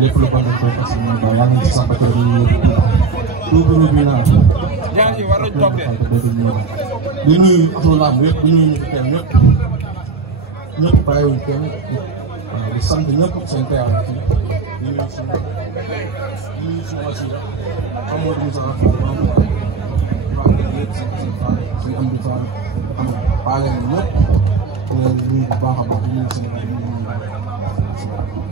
lépp lu baax dañ koy fas yéene ba yàlla na ci sax ba kër yi tuuti bi naa. ñaar ñi war nañ toog de. di nuyu axlu laam yëpp di nuyu ñu fi kenn ñëpp bàyyiwuñ kenn waaw di sant ñëpp seen teewaay fii di nuyu suñu wasila Amadou Moussa suñu am di fa am baale ñëpp di leen nuyu bu baax a baax di nuyu suñu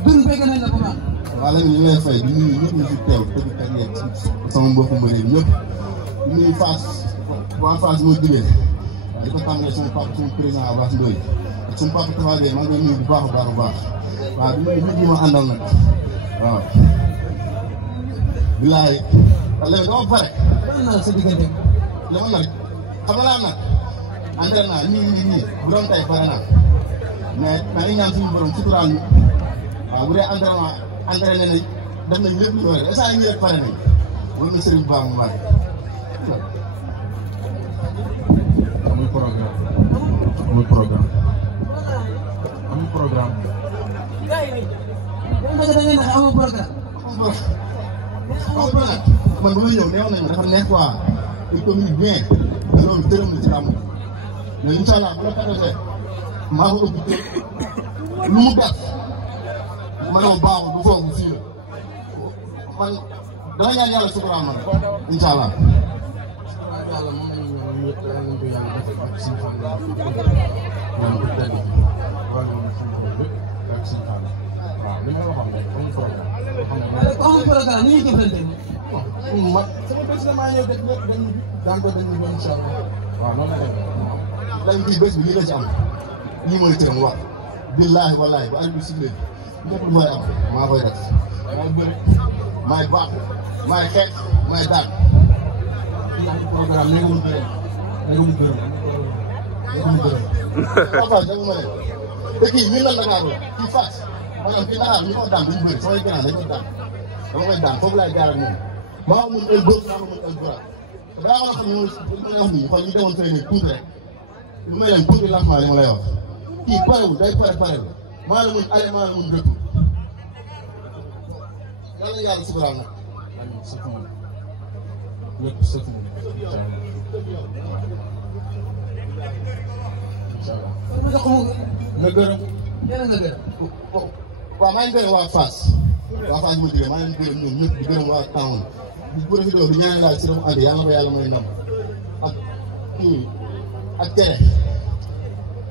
dund fekk nañ la ko baax. waaw léegi ñu ngi lay fay di nuyu ñëpp ñu fi teew dëgg kañ nekk sama mbokku mbër yi ñëpp di nuyu Fass waa Fass moo digee waaw di ko tàmbalee suñu papa suñu président Abass Ndoye ak suñu papa Tafa Gueye maa ngi koy nuyu bu baax a baax a baax waaw di nuyu nit ñi ma àndal nag waaw. bilaay léegi dama pare. lan la sa diggante. li ma nag xam nga nag entraînement nii bu doon tey pare naa mais maa ngi ñaan suñu borom suturaal ñu waaw bu dee entraînement entraîné nañ def nañ lépp lu doon instant yii rek pare nañ wala na Serigne Ba mu màgg. amul programme amul programme amul programme. amul programme. man bu may ñëw neewoon nañu dafa nekk quoi il communique bien te loolu dërëm la ci làmb mais incha allah bu la taxawee maa ko ëpp lu mu def ma ne ma baaxul bu foofu fii la man dama ñaan yàlla sukuraam man incha allah. yàlla moom lañ ñu ñëpp dañu ko yàlla def ak suñu xam ne ñoom bu tedd wala moom suñu xam yëpp ak suñu xam waaw li ma waxoon rek amul programme. amul programme ni ñuy jëflante. man sama bés la maa ñëw def lépp dañ daan ko dañ ñu incha allah waaw loolu la dañ koy bés bi lii la ci am lii mooy tëram wax billaahi wallaahi bu ànd bi sifflé lépp lu may am maa koy def maay bëri maay baax maay xeex maay daan lii am programme nekkul gërëm nekkul gërëm nekkul gërëm papa dama ma ne te kii ñun la Dakar kii Fass maanaam kii Dakar ñu ko daan duñu bëri samay gànnaar dañ ko daan dama koy daan foofu laay jaar ak moom maa mun el boobu maa mun el droit balaa ma xam ne li ma wax nii xool ñu demoon fay ne tuuti rek lu may leen tuuti lancement li ma lay wax kii parewul day parewul maa la mun ale maa la mun dëkk yàlla na yàlla sukuraal nag lépp sëf na incha allah nga gërëm waaw maa ngi gërëm waa Fass waa Fass ma jógee maa ngi gërëm ñoom ñëpp di gërëm waa Town di profité di ñaan daal si dama ànd yàlla ko yàlla may ndam ak kii ak tere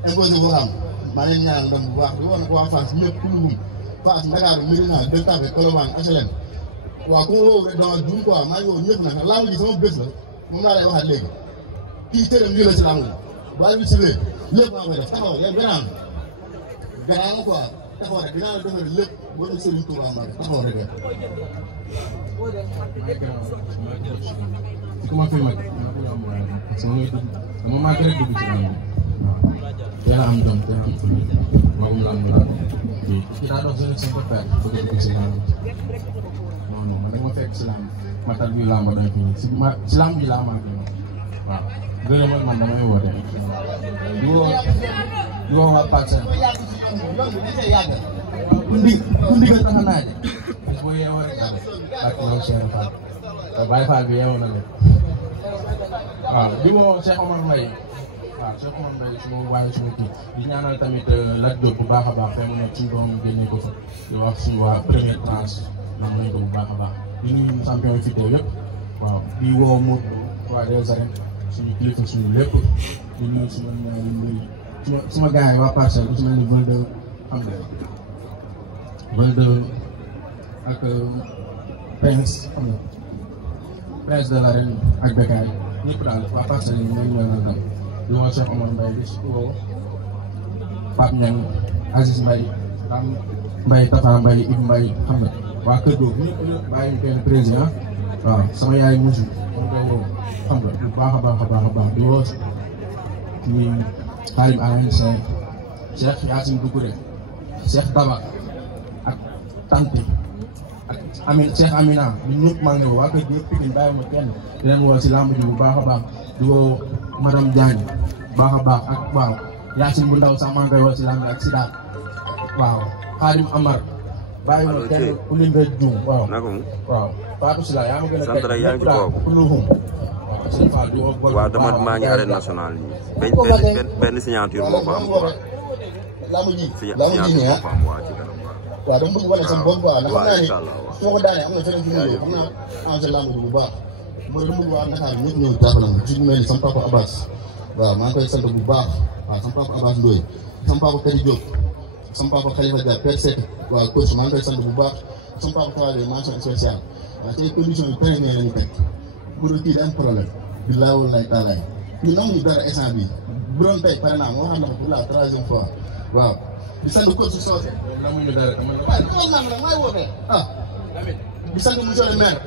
imposé boo xam maa ngi ñaan ndam bu baax di wax waa Fass ñëpp ku mu Fass Ndakaaru Médina Gueule Tapée Colobane HLM waaw ku ma woowu rek dama juum quoi maa ngi woo ñëpp nag laamu ji sama bés la moom laa lay waxaat léegi kii tëram lii la si laamu ji baal bi si wéer lépp maa koy def taxaw yow gannaaw la quoi taxaw rek dinaa la defal lépp boo def Serigne Touba Mbacke taxaw rek rek. su ma fi mag parce que dama màgg rek dugg ci làmb teel a am doom teel a am fële moom làmb la kii daa dox jeune sans père bëgg a dugg ci làmb non non man da ma fekk ci làmb ma tal bi làmb day fi ci làmb bi laa màgg waaw gërëmal man damay woote di woo waa Pathé ku ndigal tax a naaj bés boo yeewoo rek ak yow Cheikh Fall Baye Fall bi yeewoo na leen waaw di woo Cheikh Omar Mbaye waaw Cheikh Omar Mbaye su ma waaye su ma kii di ñaanal tamit Lat Diop bu baax a baax fee mu nekk suñu doom génne ko fa di wax suñu waa première tranche nam nañ ko bu baax a baax di nuyu champion yi fi teew yëpp waaw di woo Modou waa des arènes suñu kilifa suñu lépp di nuyu suma ñaari mbir suma gars yi waa Parcelles ku si mel ni Valde xam nga Valde ak Prince xam nga Prince de l'arène ak Bécaye ñëpp daal waa parcelle yi ñoom ñoo naan tam lu ma Cheikh Omar Mbaye bi woo Pape Niang Aziz Mbaye am Mbaye Tafa Mbaye Ibou Mbaye xam nga waa kër googu ñëpp bàyyi ñu benn président waaw sama yaay musu xam nga woo xam nga bu baax a baax a baax a baax di woo ci Xaalim Alamin Sène Cheikh Yacine Doucouré Cheikh Daba ak Tanti ak Cheikh Amina ñun ñëpp maa ngi woo waa kër gi yëpp Pikine bàyyi ma kenn di leen woo si lamb ji bu baax a baax di woo madame Diagne baax a baax ak waaw Yacine bu ndaw sax maa ngi koy woo si lamb ak Sida waaw Xaadim Amar bàyyi ma kenn ku lim rek juum waaw waaw Fatou Sylla yaa ma gën a sant rek yaa ngi ci kooku waaw dama maa ngi arène nationale nii benn signature moo fa am quoi laamu ji signature moo fa am waa ci kanam waaw dama bëgg wane sama bopp quoi ndax xam naa ni su ma ko daanee am na feneen ci ñëw xam naa changé laamu ji bu baax mooy dama bëgg waa Dakar ñëpp ñëw jàppale ma ci mel ni sama papa Abbas waaw maa ngi koy sant bu baax waaw sama papa Abbas Ndoye sama papa Kari Diop sama papa Khalifa Dia Père Seck waaw coach maa ngi koy sant bu baax sama papa Kawale mention spéciale waaw tey condition yi première la ñu teg bu dul kii day am problème billaay wallaay taalaay ñun amuñu dara instant bii bu doon tey pare naa moo xam ne pour la 3e fois waaw di sant coach Socé amuñu dara waaye loolu naa nag maay wootee di sant monsieur le maire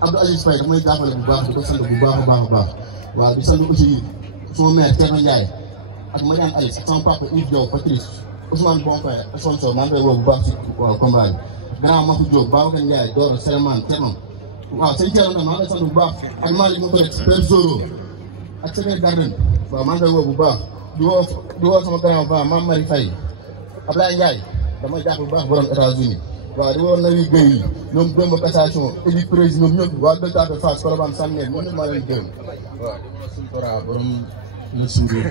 Abdou Aziz Faye damay jàppale bu baax di ko sant bu baax a baax a baax waaw di sant aussi suma maire Thierno Ndiaye ak Mariane Alice ak sama papa Yves Diaw Patrice Ousmane Bonfay sponsor maa ngi koy woo bu baax ci waaw combat bi grand Mafou Diop Babacar Ndiaye Doro Sélémane Thierno waaw sëñ Thierno tam maa ngi koy sant bu baax ak Malick ma bëri Père Zoro ak Sénégal Garden waaw maa ngi koy woo bu baax di woo sama grand ba Mame Marie Faye Ablaye Ndiaye damay jàpp bu baax borom États-Unis waaw di woo Nawi Gueye yi ñoom Demba Cassation Élie Président ñoom ñëpp waa Delta de Fass Colobane Sànneen ñoom ñëpp maa leen gërëm waaw di woo suñu tora borom na suuri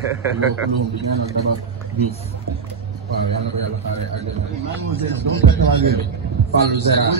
loom di ñaanal daba Diouf waaw yàlla ko yàlla xaaree ak maa ngi woo Zéna dama fekk waa ngeen Fallou Zéra